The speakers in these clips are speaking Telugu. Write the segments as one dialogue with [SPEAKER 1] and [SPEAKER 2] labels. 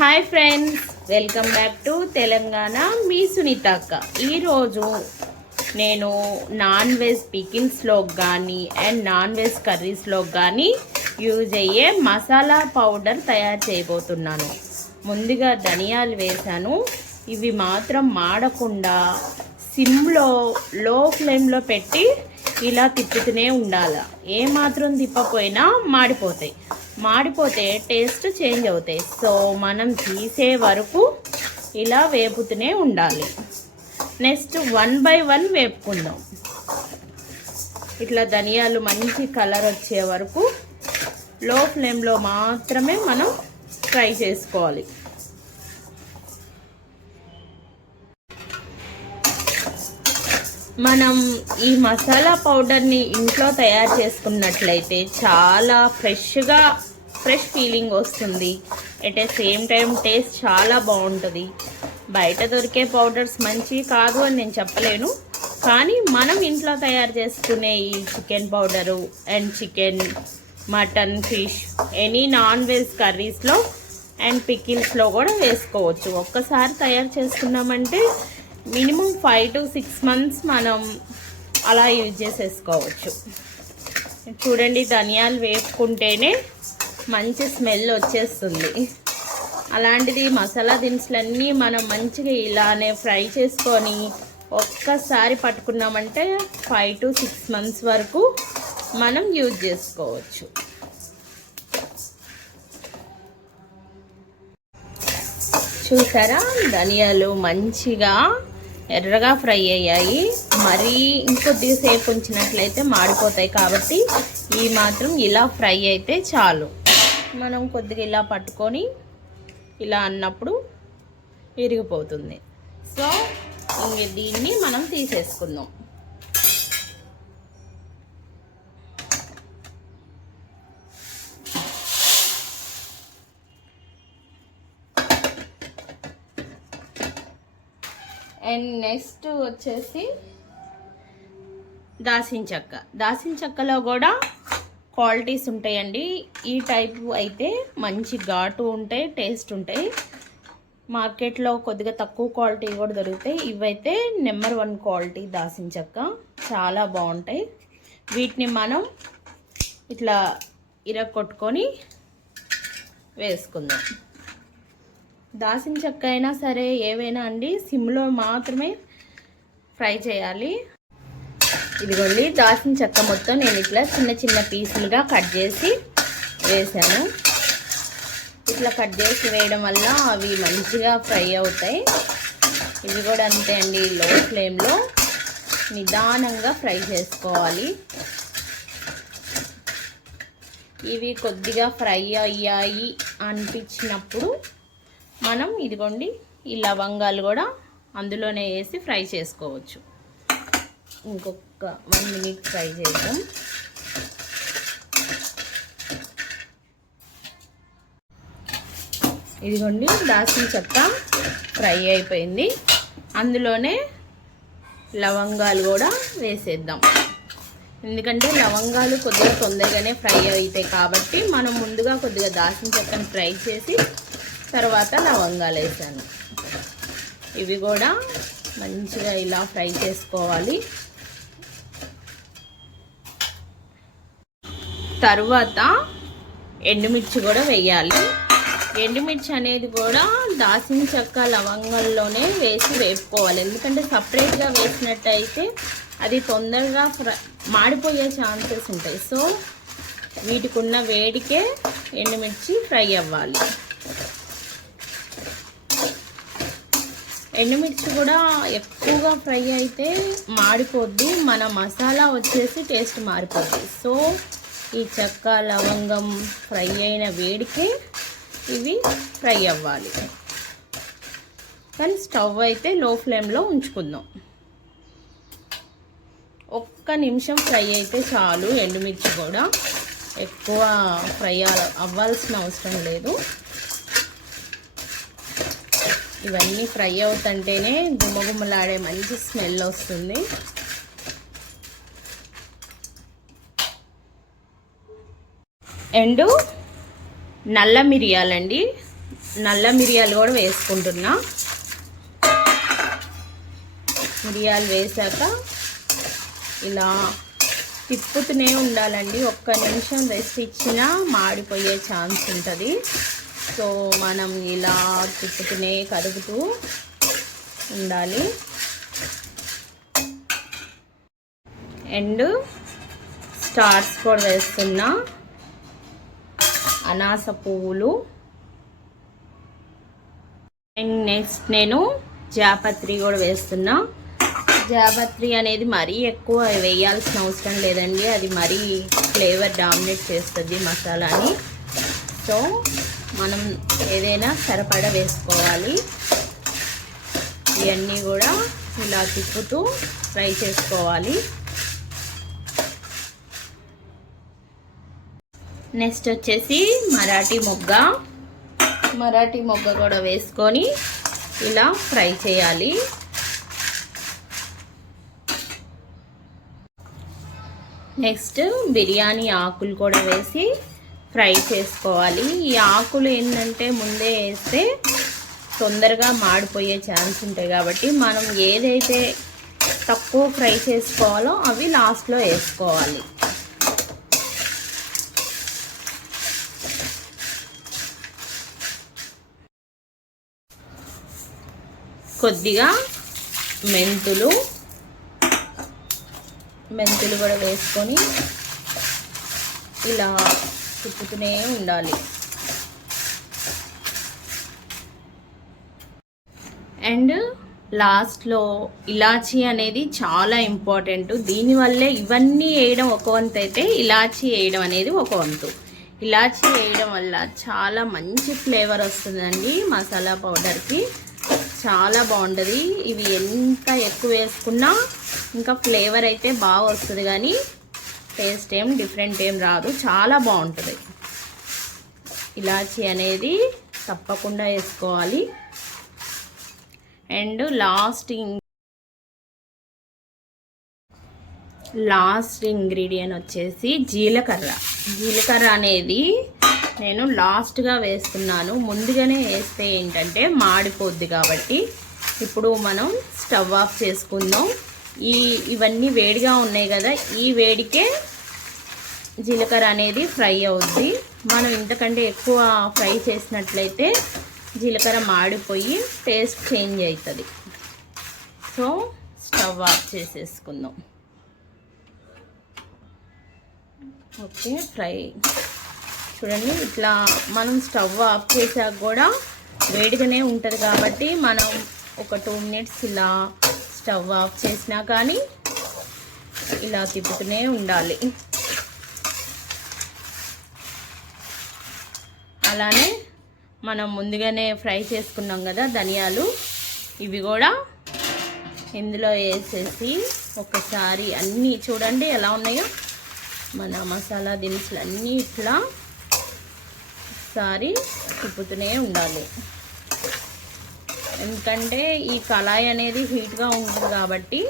[SPEAKER 1] Hi friends welcome back to Telangana మీ సునీతక్క ఈరోజు నేను నాన్ వెజ్ పికిల్స్లో కానీ అండ్ నాన్ వెజ్ కర్రీస్లో కానీ యూజ్ అయ్యే మసాలా పౌడర్ తయారు చేయబోతున్నాను. ముందుగా ధనియాలు వేశాను. ఇవి మాత్రం మాడకుండా సిమ్లో లో ఫ్లేమ్లో పెట్టి ఇలా తిప్పుతూనే ఉండాలి. ఏ మాత్రం తిప్పపోయినా మాడిపోతాయి. మాడిపోతే టేస్ట్ చేంజ్ అవుతాయి. సో మనం తీసే వరకు ఇలా వేపుతూనే ఉండాలి. నెక్స్ట్ వన్ బై వన్ వేపుకుందాం. ఇట్లా ధనియాలు మంచి కలర్ వచ్చే వరకు లో ఫ్లేమ్లో మాత్రమే మనం ఫ్రై చేసుకోవాలి. మనం ఈ మసాలా పౌడర్ని ఇంట్లో తయారు చేసుకున్నట్లయితే చాలా ఫ్రెష్గా ఫ్రెష్ ఫీలింగ్ వస్తుంది. At a same time taste చాలా బాగుంటుంది. బయట దొరికే పౌడర్స్ మంచి కాదు అని నేను చెప్పలేను. కానీ మనం ఇంట్లో తయారు చేసుకునే ఈ chicken powder and chicken mutton fish any non veg కర్రీస్లో and పికిల్స్లో కూడా వేసుకోవచ్చు. ఒక్కసారి తయారు చేసుకున్నామంటే minimum five to six months మనం అలా యూజ్ చేసేసుకోవచ్చు. చూడండి ధనియాలు వేసుకుంటేనే మంచి స్మెల్ వచ్చేస్తుంది. అలాంటిది మసాలా దినుసులన్నీ మనం మంచిగా ఇలానే ఫ్రై చేసుకొని ఒక్కసారి పట్టుకున్నామంటే ఫైవ్ టు సిక్స్ మంత్స్ వరకు మనం యూజ్ చేసుకోవచ్చు. చూసారా? ధనియాలు మంచిగా ఎర్రగా ఫ్రై అయ్యాయి. మరీ ఇంకొద్దిసేపు ఉంచినట్లయితే మాడిపోతాయి కాబట్టి ఈ మాత్రం ఇలా ఫ్రై అయితే చాలు. మనం కొద్దిగా ఇలా పట్టుకొని ఇలా అన్నప్పుడు విరిగిపోతుంది. సో ఇంక దీన్ని మనం తీసేసుకుందాం. అండ్ నెక్స్ట్ వచ్చేసి దాసిన చెక్క. దాసిన చెక్కలో కూడా క్వాలిటీస్ ఉంటాయండి. ఈ టైపు అయితే మంచి ఘాటు ఉంటాయి టేస్ట్ ఉంటాయి. మార్కెట్లో కొద్దిగా తక్కువ క్వాలిటీ కూడా దొరుకుతాయి. ఇవైతే నెంబర్ వన్ క్వాలిటీ దాసిన చెక్క. చాలా బాగుంటాయి. వీటిని మనం ఇట్లా ఇరగొట్టుకొని వేసుకుందాం. దాసిన చెక్క అయినా సరే ఏవైనా అండి సిమ్లో మాత్రమే ఫ్రై చేయాలి. ఇదిగోండి దాల్చిన చెక్క మొత్తం నేను ఇట్లా చిన్న చిన్న పీసులుగా కట్ చేసి వేసాను. ఇట్లా కట్ చేసి వేయడం వల్ల అవి మంచిగా ఫ్రై అవుతాయి. ఇవి కూడా అంతే అండి లో ఫ్లేమ్లో నిదానంగా ఫ్రై చేసుకోవాలి. ఇవి కొద్దిగా ఫ్రై అయ్యాయి అనిపించినప్పుడు మనం ఇదిగోండి ఈ లవంగాలు కూడా అందులోనే వేసి ఫ్రై చేసుకోవచ్చు. ఇంకొక వన్ మినిట్ ఫ్రై చేద్దాం. ఇదిగోండి దాల్చిన చెక్క ఫ్రై అయిపోయింది. అందులోనే లవంగాలు కూడా వేసేద్దాం. ఎందుకంటే లవంగాలు కొద్దిగా తొందరగానే ఫ్రై అవుతాయి కాబట్టి మనం ముందుగా కొద్దిగా దాల్చిన చెక్కను ఫ్రై చేసి తర్వాత లవంగాలు వేసాను. ఇవి కూడా మంచిగా ఇలా ఫ్రై చేసుకోవాలి. తర్వాత ఎండుమిర్చి కూడా వేయాలి. ఎండుమిర్చి అనేది కూడా దాసిన చెక్క లవంగంలోనే వేసి వేపుకోవాలి. ఎందుకంటే సపరేట్గా వేసినట్టయితే అది తొందరగా ఫ్రై మాడిపోయే ఛాన్సెస్ ఉంటాయి. సో వీటికి ఉన్న వేడికే ఎండుమిర్చి ఫ్రై అవ్వాలి. ఎండుమిర్చి కూడా ఎక్కువగా ఫ్రై అయితే మాడిపోద్ది. మన మసాలా వచ్చేసి టేస్ట్ మారిపోద్ది. సో ఈ చెక్క లవంగం ఫ్రై అయిన వేడికే ఇవి ఫ్రై అవ్వాలి. కానీ స్టవ్ అయితే లో ఫ్లేమ్లో ఉంచుకుందాం. ఒక్క నిమిషం ఫ్రై అయితే చాలు. ఎండుమిర్చి కూడా ఎక్కువ ఫ్రై అవ్వాల్సిన అవసరం లేదు. ఇవన్నీ ఫ్రై అవుతుంటేనే గుమ్మగుమ్మలాడే మంచి స్మెల్ వస్తుంది. ఎండు నల్ల మిరియాలండి. నల్ల మిరియాలు కూడా వేసుకుంటున్నా. మిరియాలు వేసాక ఇలా తిప్పుతూనే ఉండాలండి. ఒక్క నిమిషం రెస్ట్ ఇచ్చినా మాడిపోయే ఛాన్స్ ఉంటుంది. సో మనం ఇలా తిప్పుతూనే కదుపుతూ ఉండాలి. అండ్ స్టార్స్ కూడా వేస్తున్నా. అనాస పువ్వులు. అండ్ నెక్స్ట్ నేను జాపత్రి కూడా వేస్తున్నా. జాపత్రి అనేది మరీ ఎక్కువ వేయాల్సిన అవసరం లేదండి. అది మరీ ఫ్లేవర్ డామినేట్ చేస్తుంది మసాలాని. సో మనం ఏదైనా సరిపడ వేసుకోవాలి. ఇవన్నీ కూడా ఇలా తిప్పుతూ ఫ్రై చేసుకోవాలి. నెక్స్ట్ వచ్చేసి మరాఠీ మొగ్గ. మరాఠీ మొగ్గ కూడా వేసుకొని ఇలా ఫ్రై చేయాలి. నెక్స్ట్ బిర్యానీ ఆకులు కూడా వేసి ఫ్రై చేసుకోవాలి. ఈ ఆకులు ఏంటంటే ముందే వేస్తే తొందరగా మాడిపోయే ఛాన్స్ ఉంటాయి కాబట్టి మనం ఏదైతే తక్కువ ఫ్రై చేసుకోవాలో అవి లాస్ట్లో వేసుకోవాలి. కొద్దిగా మెంతులు. మెంతులు కూడా వేసుకొని ఇలా తిప్పుతూనే ఉండాలి. అండ్ లాస్ట్లో ఇలాచీ అనేది చాలా ఇంపార్టెంట్. దీనివల్లే ఇవన్నీ వేయడం ఒక వంతు అయితే ఇలాచీ వేయడం అనేది ఒక వంతు. ఇలాచీ వేయడం వల్ల చాలా మంచి ఫ్లేవర్ వస్తుందండి మసాలా పౌడర్కి. చాలా బాగుంటుంది. ఇవి ఎంత ఎక్కువ వేసుకున్నా ఇంకా ఫ్లేవర్ అయితే బాగా వస్తుంది కానీ టేస్ట్ ఏం డిఫరెంట్ ఏం రాదు. చాలా బాగుంటుంది. ఇలాచీ అనేది తప్పకుండా వేసుకోవాలి. అండ్ లాస్ట్ లాస్ట్ ఇంగ్రీడియంట్ వచ్చేసి జీలకర్ర. జీలకర్ర అనేది నేను లాస్ట్గా వేస్తున్నాను. ముందుగానే వేస్తే ఏంటంటే మాడిపోద్ది కాబట్టి ఇప్పుడు మనం స్టవ్ ఆఫ్ చేసుకుందాం. ఈ ఇవన్నీ వేడిగా ఉన్నాయి కదా ఈ వేడికే జీలకర్ర అనేది ఫ్రై అవుద్ది. మనం ఇంతకంటే ఎక్కువ ఫ్రై చేసినట్లయితే జీలకర్ర మాడిపోయి టేస్ట్ చేంజ్ అవుతుంది సో స్టవ్ ఆఫ్ చేసేసుకుందాం. ఓకే ఫ్రై చూడండి ఇట్లా మనం స్టవ్ ఆఫ్ చేసాక కూడా వేడిగానే ఉంటుంది కాబట్టి మనం ఒక టూ మినిట్స్ ఇలా స్టవ్ ఆఫ్ చేసినా కానీ ఇలా తిప్పుతూనే ఉండాలి. అలానే మనం ముందుగానే ఫ్రై చేసుకున్నాం కదా ధనియాలు ఇవి కూడా ఇందులో వేసేసి ఒకసారి అన్నీ చూడండి ఎలా ఉన్నాయో. మన మసాలా దినుసులు అన్నీ ఇట్లా ఒకసారి తిప్పుతూనే ఉండాలి. ఎందుకంటే ఈ కళాయి అనేది హీట్గా ఉంటుంది కాబట్టి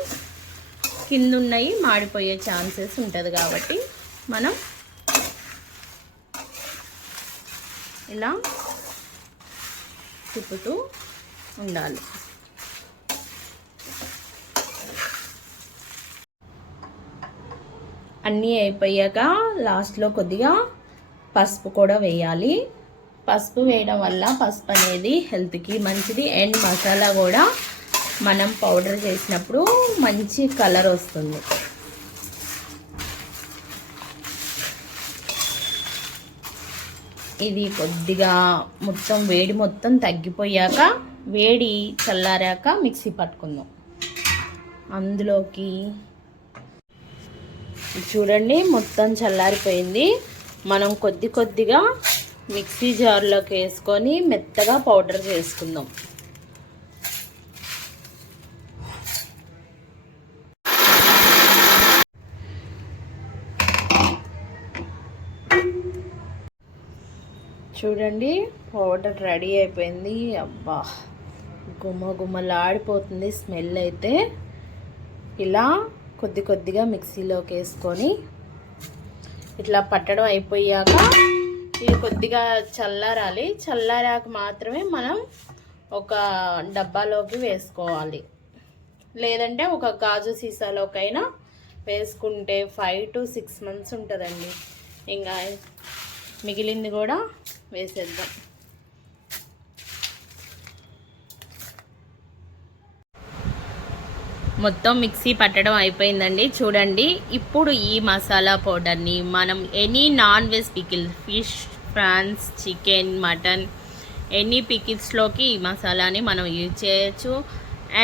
[SPEAKER 1] కింద ఉన్నాయి మాడిపోయే ఛాన్సెస్ ఉంటుంది కాబట్టి మనం ఇలా తిప్పుతూ ఉండాలి. అన్నీ అయిపోయాక లాస్ట్లో కొద్దిగా పసుపు కూడా వేయాలి. పసుపు వేయడం వల్ల పసుపు అనేది హెల్త్కి మంచిది. అండ్ మసాలా కూడా మనం పౌడర్ చేసినప్పుడు మంచి కలర్ వస్తుంది. ఇది కొద్దిగా మొత్తం వేడి మొత్తం తగ్గిపోయాక వేడి చల్లారాక మిక్సీ పట్టుకుందాం. అందులోకి చూడండి మొత్తం చల్లారిపోయింది. మనం కొద్ది కొద్దిగా మిక్సీ జార్లోకి వేసుకొని మెత్తగా పౌడర్ చేసుకుందాం. చూడండి పౌడర్ రెడీ అయిపోయింది. అబ్బా గుమ్మ గుమ్మలాడిపోతుంది స్మెల్ అయితే. ఇలా కొద్ది కొద్దిగా మిక్సీలోకి వేసుకొని ఇట్లా పట్టడం అయిపోయాక ఇది కొద్దిగా చల్లారాలి. చల్లారాక మాత్రమే మనం ఒక డబ్బాలోకి వేసుకోవాలి. లేదంటే ఒక గాజు సీసాలోకైనా వేసుకుంటే ఫైవ్ టు సిక్స్ మంత్స్ ఉంటుందండి. ఇంకా మిగిలింది కూడా వేసేద్దాం. మొత్తం మిక్సీ పట్టడం అయిపోయిందండి. చూడండి ఇప్పుడు ఈ మసాలా పౌడర్ని మనం any non veg pickle fish prawns chicken mutton any పికిల్స్లోకి ఈ మసాలాని మనం యూజ్ చేయొచ్చు.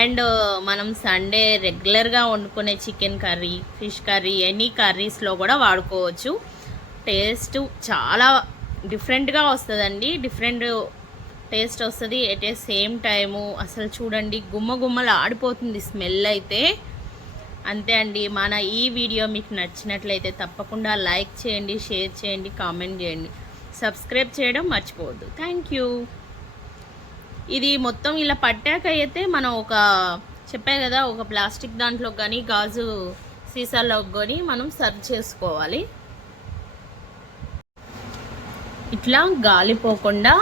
[SPEAKER 1] అండ్ మనం సండే రెగ్యులర్గా వండుకునే chicken curry fish curry any కర్రీస్లో కూడా వాడుకోవచ్చు. టేస్ట్ చాలా డిఫరెంట్గా వస్తుందండి. డిఫరెంట్ టేస్ట్ వస్తుంది. ఎట్ ఏ సేమ్ టైము అసలు చూడండి గుమ్మ గుమ్మలు ఆడిపోతుంది స్మెల్ అయితే. అంతే అండి. మన ఈ వీడియో మీకు నచ్చినట్లయితే తప్పకుండా లైక్ చేయండి షేర్ చేయండి కామెంట్ చేయండి. సబ్స్క్రైబ్ చేయడం మర్చిపోవద్దు. థ్యాంక్ యూ ఇది మొత్తం ఇలా పట్టాక అయితే మనం ఒక చెప్పా కదా ఒక ప్లాస్టిక్ దాంట్లో కానీ గాజు సీసాలో కానీ మనం సర్వ్ చేసుకోవాలి. ఇట్లా గాలిపోకుండా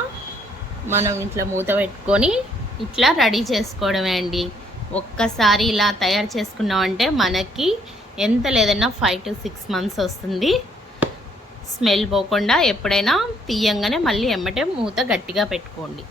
[SPEAKER 1] మనం ఇట్లా మూత పెట్టుకొని ఇట్లా రెడీ చేసుకోవడమే అండి. ఒక్కసారి ఇలా తయారు చేసుకున్నామంటే మనకి ఎంత లేదన్నా ఫైవ్ టు సిక్స్ మంత్స్ వస్తుంది. స్మెల్ పోకుండా ఎప్పుడైనా తీయంగానే మళ్ళీ ఎమ్మటే మూత గట్టిగా పెట్టుకోండి.